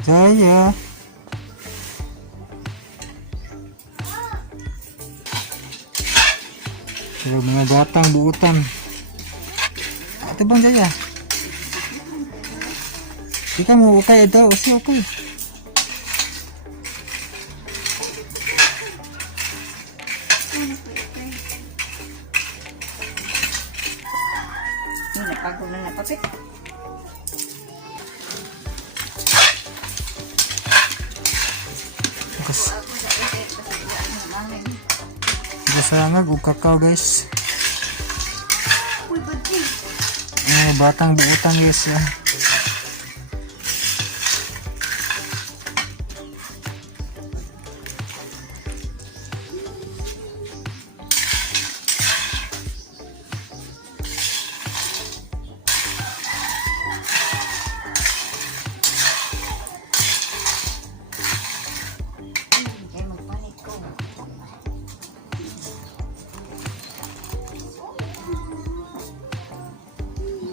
Jaya. Pero mga batang buutan. Ito bang Jaya? Ikaw mo okay daw. Kasi okay. Napagod na napapit. Kasangag o kakao guys. Batang buutan guys.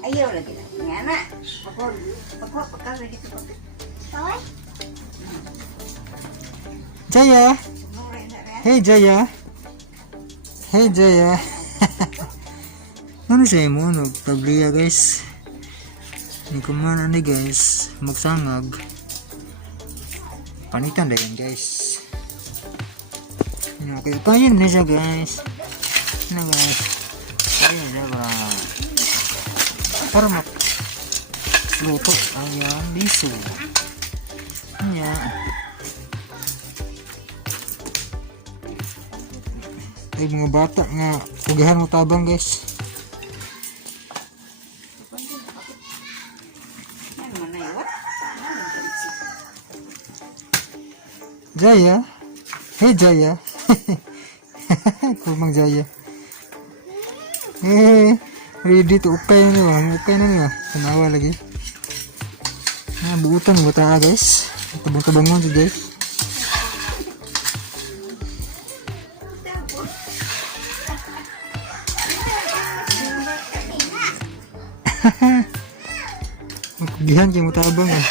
Ayaw lagi na. Nga na. Pagka lagi ito. Tawai? Jaya. Hey Jaya. Hey Jaya. Ano siya mo? Nagtabliya guys. Hindi ko man ano guys. Magsangag. Panitan na yan guys. Okay. Kain na siya guys. Ano guys. Kain na siya ba? Para luto ang yung liso. Ayan. Ay mga bata nga pugihan mo tabang guys. Jaya. Hey Jaya. Kumang Jaya. Ready to okay na nyo. Okay na nyo. Tanawa lagi. Buutan mo tayo guys. Tabang-tabang mo guys. Magkugihan kayo mo tabang eh.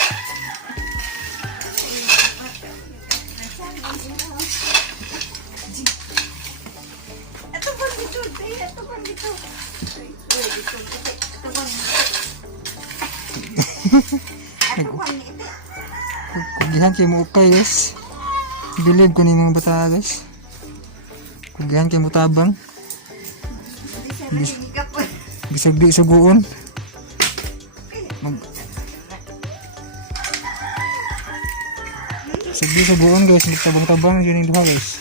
Kugihan kayo mo ukay guys. Bilib ko ni mga bata guys. Kugihan kayo mo tabang. Bisag di suguon. Bisag di suguon guys. Tabang-tabang yun yung duha guys.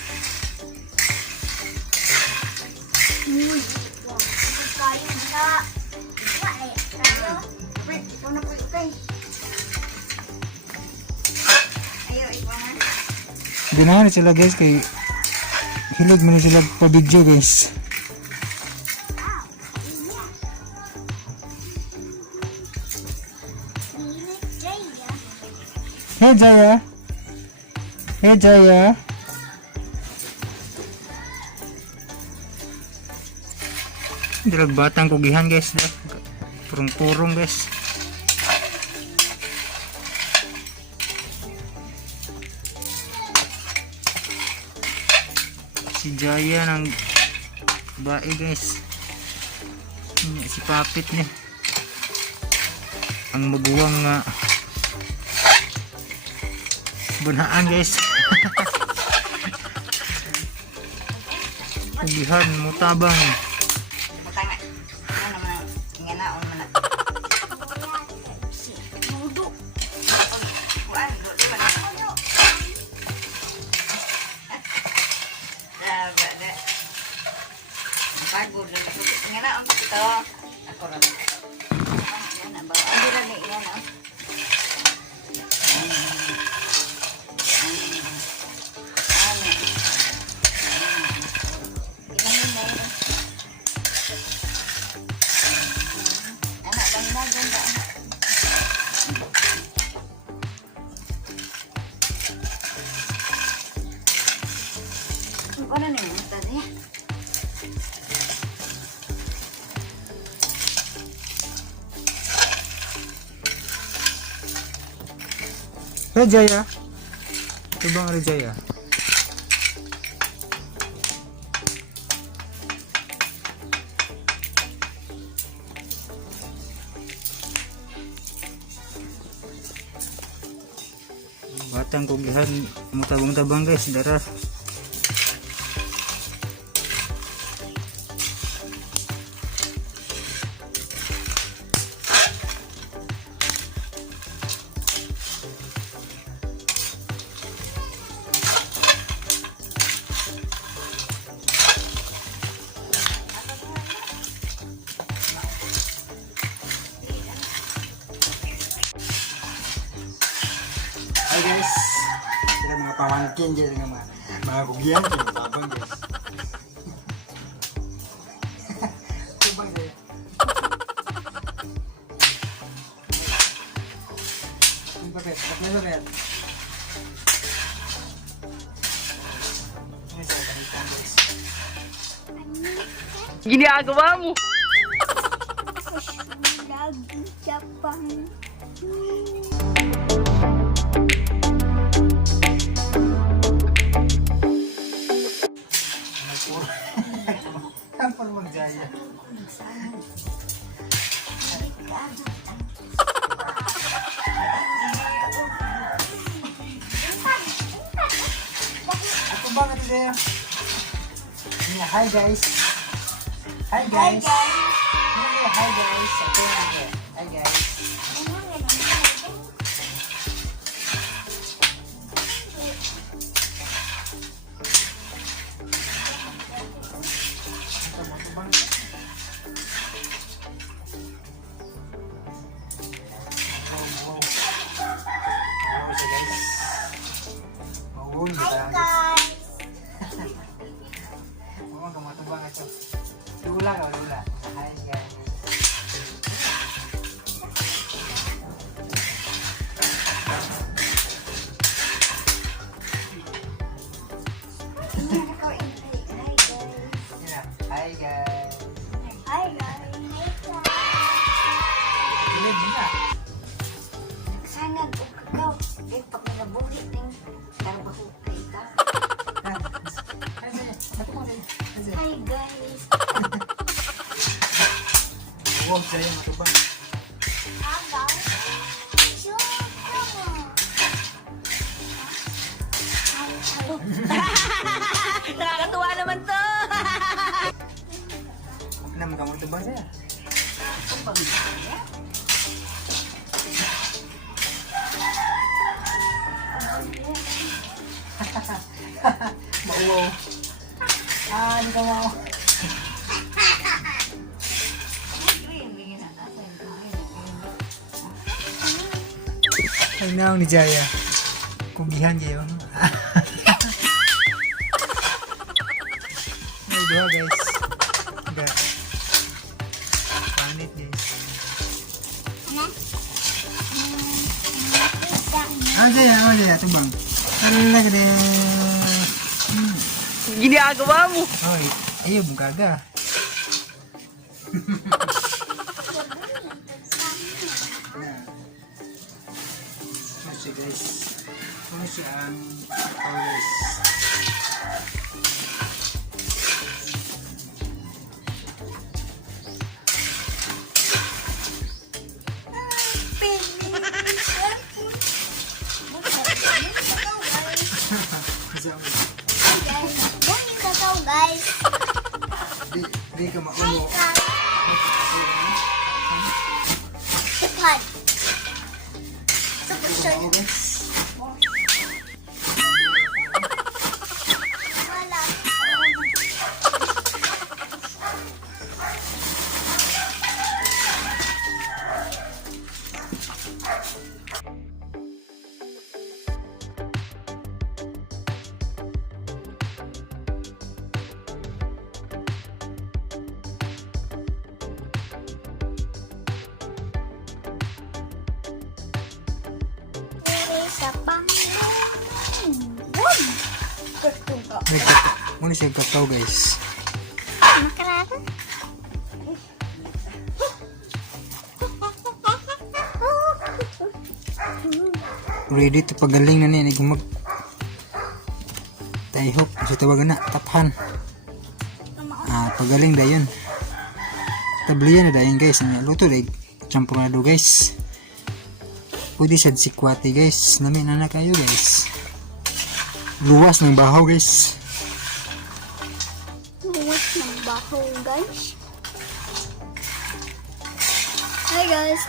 Ganahan sila guys kay hilog mo sila pa video guys. Hey Jaya. Hey Jaya. Dilag batang kugihan guys. Purong-purong guys. Si Jaya ng bae guys. Si Papit niya. Ang maguwang nga bunhaan guys. Kugihan mo tabang. Pagod na nga na ang ito. Ako rin. Hindi lang yan ah. Anak bang maganda. Ano na yung tadi? Rejaya. Ito bang Rejaya? Batang kugihan mo tabang-tabang guys, darah. Hi guys, kita mga pamangkin dyan ng mga kugihan, tabang guys. Tabang guys. Yung papet, papet, papet. Ginagawa mo. Lagi Japan. Kapan magjaya? Ako ba nga today? Hi guys. Hi guys. Hi guys. Hi guys. Lula ka, lula. Hi guys. Hi guys. Hi guys. Ilan din na? Sana kung ikaw, eh, pag nabulit ng trabaho kay ka. Hi guys. Huwag sa'yo matubang. Agaw. Hello. Nakakatuwa naman to. Huwag na magkamutubang sa'yo. Mauwaw. Hindi ka mau. Ay naong ni Jaya. Kugihan kayo. Ay dua guys. Enggak. Panit guys. Aja ya, tumbang. Ala gede. Ginagawa mo. Oh, ayo bukaga. Masih guys. Masih ang always. Guys, Di ka maulo. cepat. Seperti Guys. wala. Sa Panginoon. Bertungkol. Muna siya kakao guys. Makarata. ready to pagaling na niya gumag tayhok so tawagan na taphan pagaling dayon tabliyan na dayon guys luto day champurado guys pwede sad sikwati guys nami na kayo guys luwas ng bahaw guys Hi guys,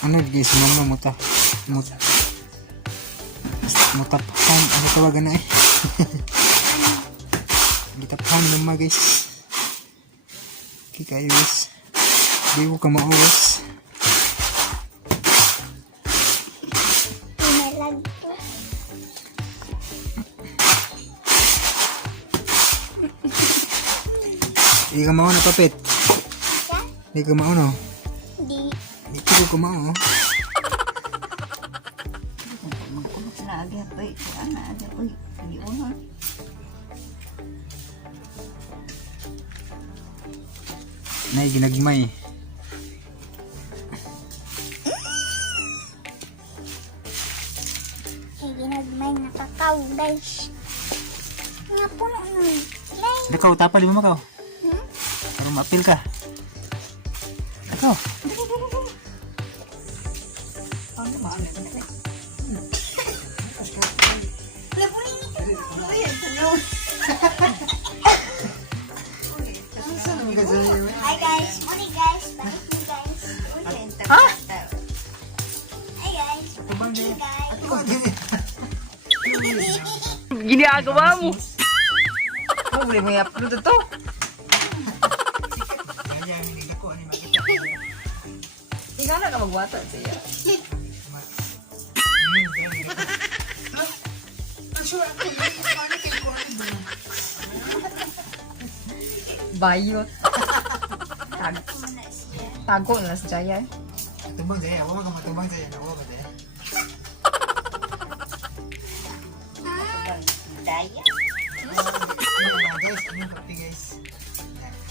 ano guys mama mutaphan ano tawagan na mutaphan naman guys okay kayo guys di ko ka mauwas di ka mau na papit di ka mau no di ko ka mau magkulog na agad pa ana agad uy hindi uno na ginagmay ginagmay na kakao guys. Nga puno nun. Dakaw, tapal mo makaw. Para mapil ka. Dakaw. ano ba ano Hi guys, morning guys. Balik mo guys. Hi guys. Tubang Hi guys. Ginagawa mo. oh boleh mo i-upload ito ikaw na ka magwata siya bayot tago na sa jaya Tubang saya, wala ka matubang saya, wala ka saya. daya Guys, ano kape guys?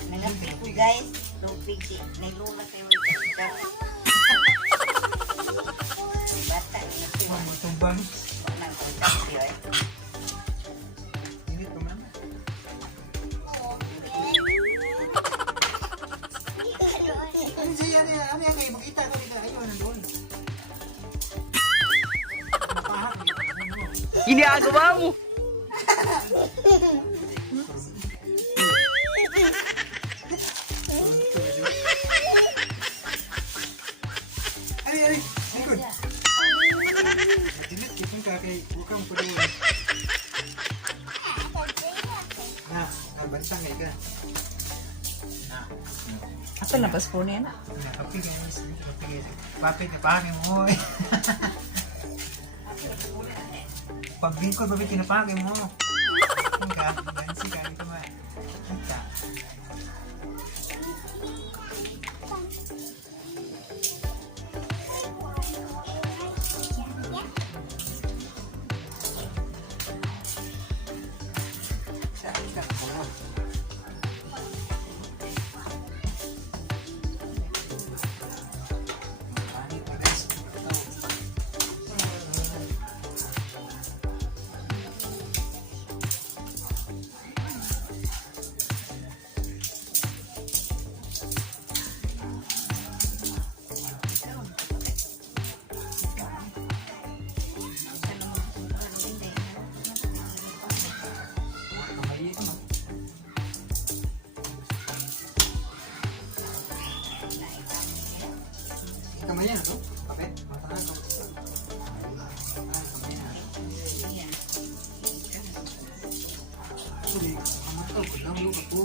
nangapit ko guys lupig si nailula kayo bata na siya Tubang. nang kontak siya Init pa man. Ano siya ano yan kayo? Makita ko dito. Ayun, nandun. Napahak. Ginagawa mo. Ay, likod. Init, kitang kakay. Bukang po doon. Na, bantang kayo ka. Na. Apa na pas po niya na? Kape guys. Kape guys. Papit na pangin mo. Pagbingkod, babit kinapangin mo. Ka, bansi ka. Ito ba? Kita. Kamay yan, no? Kapit? Matahan ka. Kamay yan. Actually, kamay ka. Pagdang mo ka po.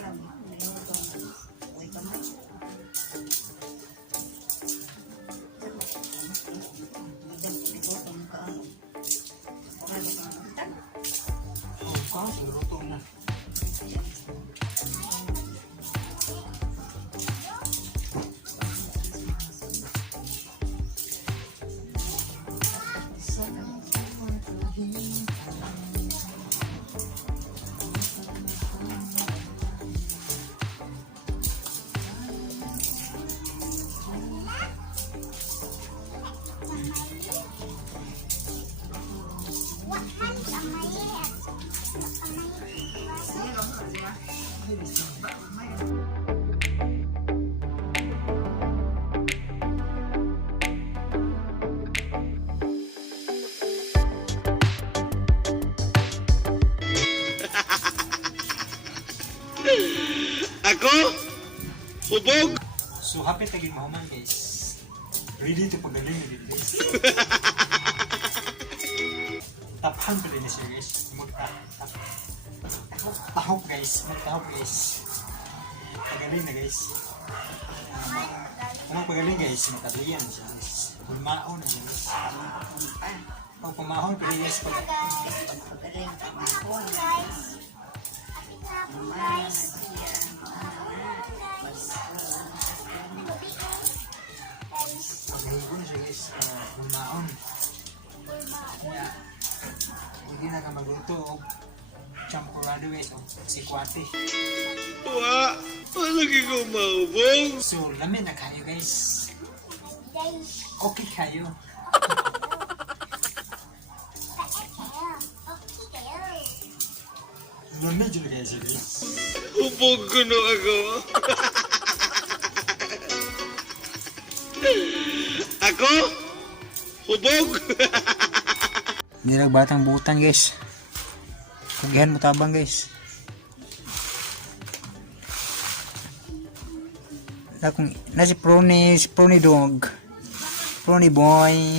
lang. Minuto na. Uy, kamay. Luto na. What man kamay at Ako? Ubog? So, happy taging mahuman guys. Ready to pagaling na din guys. Tapahan pa rin siya guys. Tahop guys. Magtahop guys. Pagaling na guys. Kung pagaling guys, matalian siya guys. Pulmaon na siya guys. Pag pumahon pa rin guys. Pagpagaling ka mahon. Mahal siya. Paghigo na siya guys. Pulmaon. Kaya, hindi na ka magluto o champurado guys o sikwate. Wa, palagi ko maubog. So, lamin na kayo guys. guys. Okay kayo. Okay kayo. Lamin dyan guys guys. Ubog ko no ako. Ako? Ubog? Nirag batang butan guys. Kagihan mo tabang guys. Na si Prony dog. Prony boy.